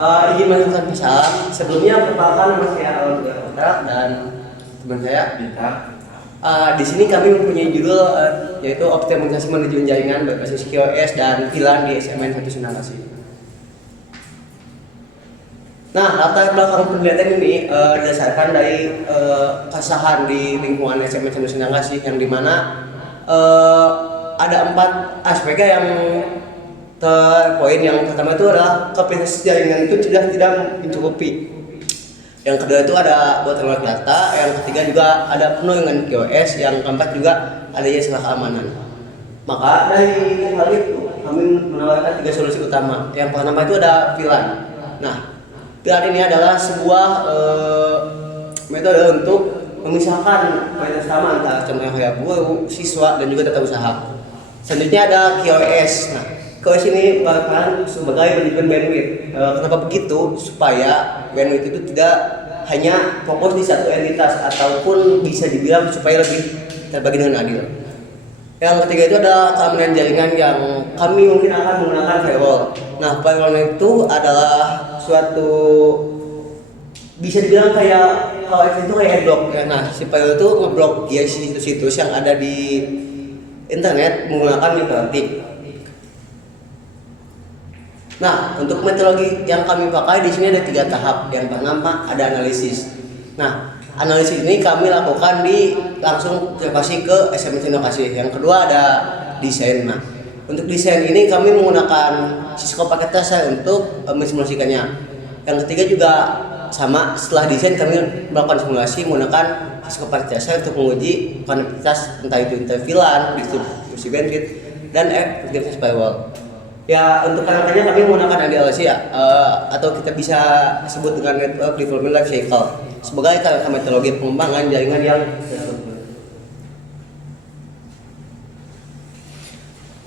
Izin menentukan pesan. Sebelumnya perkenalkan nama saya Alvin Putra dan teman saya Bintang. Di sini kami mempunyai judul yaitu optimalisasi manajemen jaringan berbasis QoS dan VLAN di SMN 1 Sindang Kasih. Nah, latar belakang penelitian ini didasarkan dari kesahan di lingkungan SMN 1 Sindang Kasih yang dimana ada 4 aspek yang poin yang pertama itu adalah kapasitas jaringan itu sudah tidak mencukupi. Yang kedua itu ada bottleneck data, yang ketiga juga ada penuh dengan QoS, yang keempat juga adanya salah keamanan. Maka dari hal itu kami menawarkan 3 solusi utama. Yang pertama itu ada VLAN. Nah, VLAN ini adalah sebuah metode untuk memisahkan kualitas utama antara contohnya guru, siswa dan juga tata usaha. Selanjutnya ada QoS. Nah, QoS ini berperan sebagai manajemen bandwidth. Kenapa begitu? Supaya bandwidth itu tidak hanya fokus di satu entitas ataupun bisa dibilang supaya lebih terbagi dengan adil. Yang ketiga itu ada keamanan jaringan yang kami mungkin akan menggunakan firewall. Nah, firewall itu adalah suatu bisa dibilang kayak kalau itu kayak adblock. Nah, si firewall itu ngeblok ya situs-situs yang ada di internet menggunakan fiberoptik. Nah, untuk metodologi yang kami pakai di sini ada 3 tahap. Yang pertama ada analisis. Nah, analisis ini kami lakukan langsung lokasi ke SMN Sindang Kasih. Yang kedua ada desain. Nah, untuk desain ini kami menggunakan Cisco Packet Tracer untuk mensimulasikannya. Yang ketiga juga sama, setelah desain kami melakukan simulasi menggunakan Cisco Packet Tracer untuk menguji konektivitas entah itu VLAN, distribusi bandwidth, dan efektivitas firewall. Ya, untuk anak-anaknya kami menggunakan NDLC atau kita bisa sebut dengan Network Development Life Cycle sebagai metodologi pengembangan jaringan yang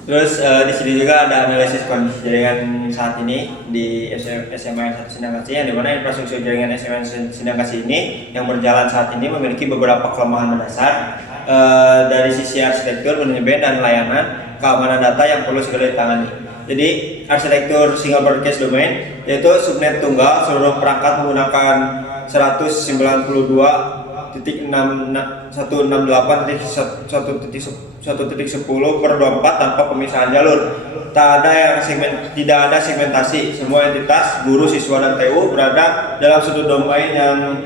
Terus di sini juga ada analisis kondisi jaringan saat ini di SMN 1 Sindang Kasih, yang dimana infrastruktur jaringan SMN Sindang Kasih ini yang berjalan saat ini memiliki beberapa kelemahan mendasar dari sisi arsitektur, manajemen dan layanan keamanan data yang perlu segera ditangani. Jadi arsitektur single broadcast domain yaitu subnet tunggal seluruh perangkat menggunakan 192.168.1.10/24 tanpa pemisahan jalur. Tidak ada segmentasi. Semua entitas, guru, siswa dan TU berada dalam satu domain yang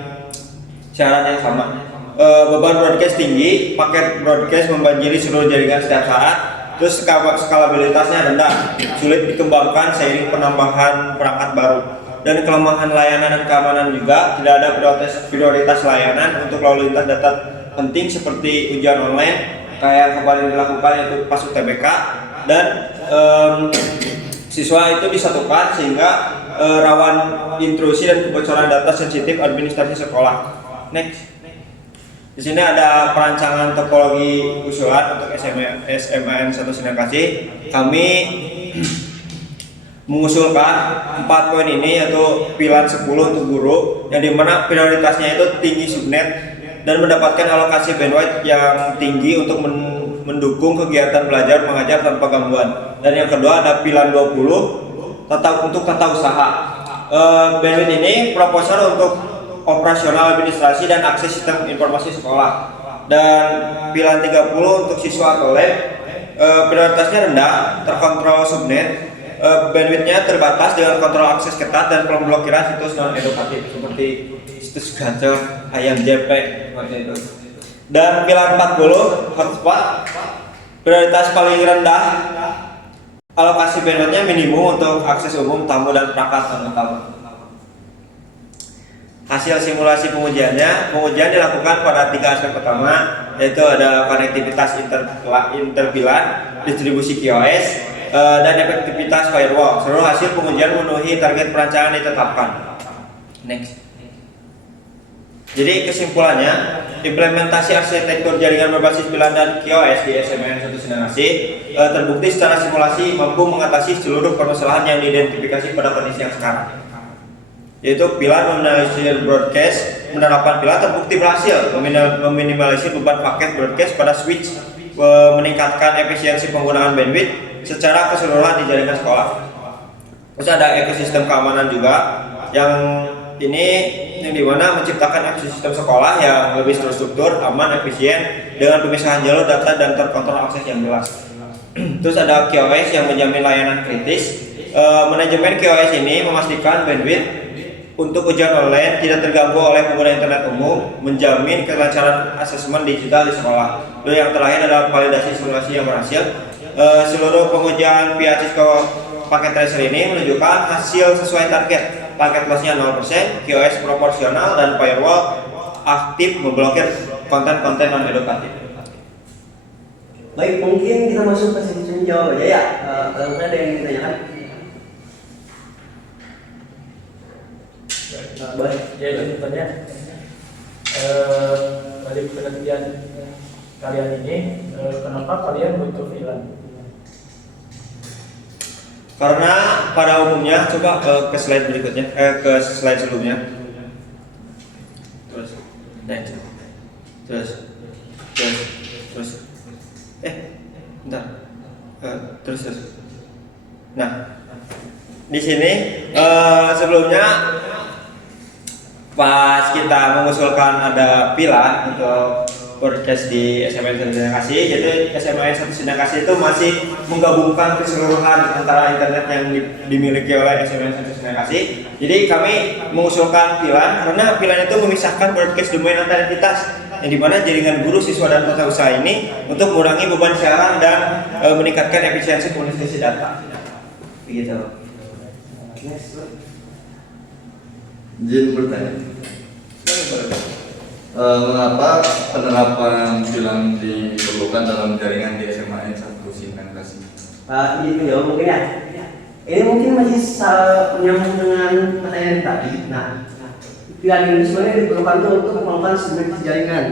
syaratnya sama. Beban broadcast tinggi, paket broadcast membanjiri seluruh jaringan setiap saat. Terus skalabilitasnya rendah, sulit dikembangkan seiring penambahan perangkat baru. Dan kelemahan layanan dan keamanan juga, tidak ada prioritas layanan untuk lalu lintas data penting seperti ujian online kayak yang kemarin dilakukan yaitu pas UTBK, dan siswa itu disatukan sehingga rawan intrusi dan kebocoran data sensitif administrasi sekolah. Next. Di sini ada perancangan topologi usulan untuk SMN 1 Sindang Kasih. Kami mengusulkan 4 poin ini, yaitu VLAN 10 untuk guru, yang dimana prioritasnya itu tinggi subnet dan mendapatkan alokasi bandwidth yang tinggi untuk mendukung kegiatan belajar mengajar tanpa gangguan. Dan yang kedua ada VLAN 20 untuk tata usaha. Bandwidth ini proposal untuk operasional administrasi dan akses sistem informasi sekolah. Dan VLAN 30 untuk siswa atau lab, prioritasnya rendah, terkontrol subnet, bandwidthnya terbatas dengan kontrol akses ketat dan pemblokiran situs non edukatif seperti situs gacor, ayam JP seperti itu. Dan VLAN 40 hotspot, prioritas paling rendah, alokasi bandwidthnya minimum untuk akses umum, tamu dan perangkat non-utama. Hasil simulasi pengujian dilakukan pada 3 aspek pertama, yaitu ada konektivitas interVLAN, distribusi QoS, dan efektivitas firewall. Seluruh hasil pengujian memenuhi target perancangan ditetapkan. Next. Jadi kesimpulannya, implementasi arsitektur jaringan berbasis VLAN dan QoS di SMN 1 Sindang Kasih terbukti secara simulasi mampu mengatasi seluruh permasalahan yang diidentifikasi pada kondisi yang sekarang. Yaitu VLAN meminimalisir broadcast, menerapkan VLAN terbukti berhasil meminimalisir beban paket broadcast pada switch, meningkatkan efisiensi penggunaan bandwidth secara keseluruhan di jaringan sekolah. Terus ada ekosistem keamanan juga yang ini yang dimana menciptakan ekosistem sekolah yang lebih terstruktur, aman, efisien dengan pemisahan jalur data dan terkontrol akses yang jelas. Terus ada QoS yang menjamin layanan kritis. Manajemen QoS ini memastikan bandwidth untuk ujian online tidak terganggu oleh pengguna internet umum, menjamin kelancaran asesmen digital di sekolah. Lalu yang terakhir adalah validasi simulasi yang berhasil. Seluruh pengujian via Cisco paket tracer ini menunjukkan hasil sesuai target. Paket lossnya 0%, QoS proporsional, dan firewall aktif memblokir konten-konten non-edukatif. Baik, mungkin kita masuk ke sesi jawab aja ya. Kalau ada yang ditanyakan? Baik. Jadi contohnya dari penelitian kalian ini, kenapa kalian butuh VLAN? Karena pada umumnya, coba ke slide berikutnya, ke slide sebelumnya. Terus, next. Terus. Bentar. Terus. Nah, di sini sebelumnya pas kita mengusulkan ada VLAN untuk broadcast di SMN 1 Sindang Kasih, jadi SMN 1 Sindang Kasih itu masih menggabungkan keseluruhan antara internet yang dimiliki oleh SMN 1 Sindang Kasih. Jadi kami mengusulkan VLAN karena VLAN itu memisahkan broadcast domain antar entitas, yang dimana jaringan guru, siswa, dan tata usaha ini untuk mengurangi beban siaran dan meningkatkan efisiensi komunikasi data. Begitu. Izin bertanya. Mengapa penerapan VLAN diperlukan dalam jaringan di SMAN 1 Sindang Kasih? Ini ya mungkin ya. Ini mungkin masih menyambung dengan pertanyaan tadi. Nah, VLAN ini sebenarnya diperlukan untuk melakukan segmentasi jaringan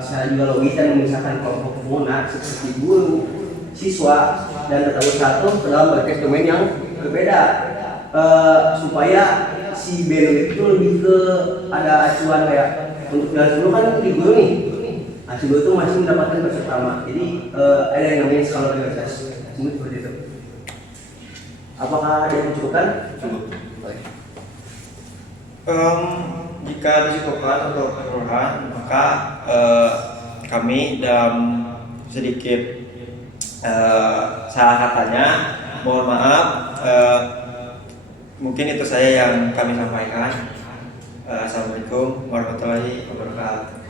secara juga logis dan memisahkan kelompok pengguna seperti guru, siswa, dan tata usaha ke dalam broadcast domain yang berbeda supaya si bandwidth itu lebih ke ada acuan kayak untuk VLAN dulu kan di guru nih. Nah, si guru itu masih mendapatkan batas utama. Jadi ada yang namanya skala prioritas. Seperti itu. Apakah ada yang mencukupkan? Cukup. Jika dicukupkan untuk keseluruhan, maka kami dalam sedikit salah katanya, mohon maaf. Mungkin itu saya yang kami sampaikan. Assalamualaikum warahmatullahi wabarakatuh.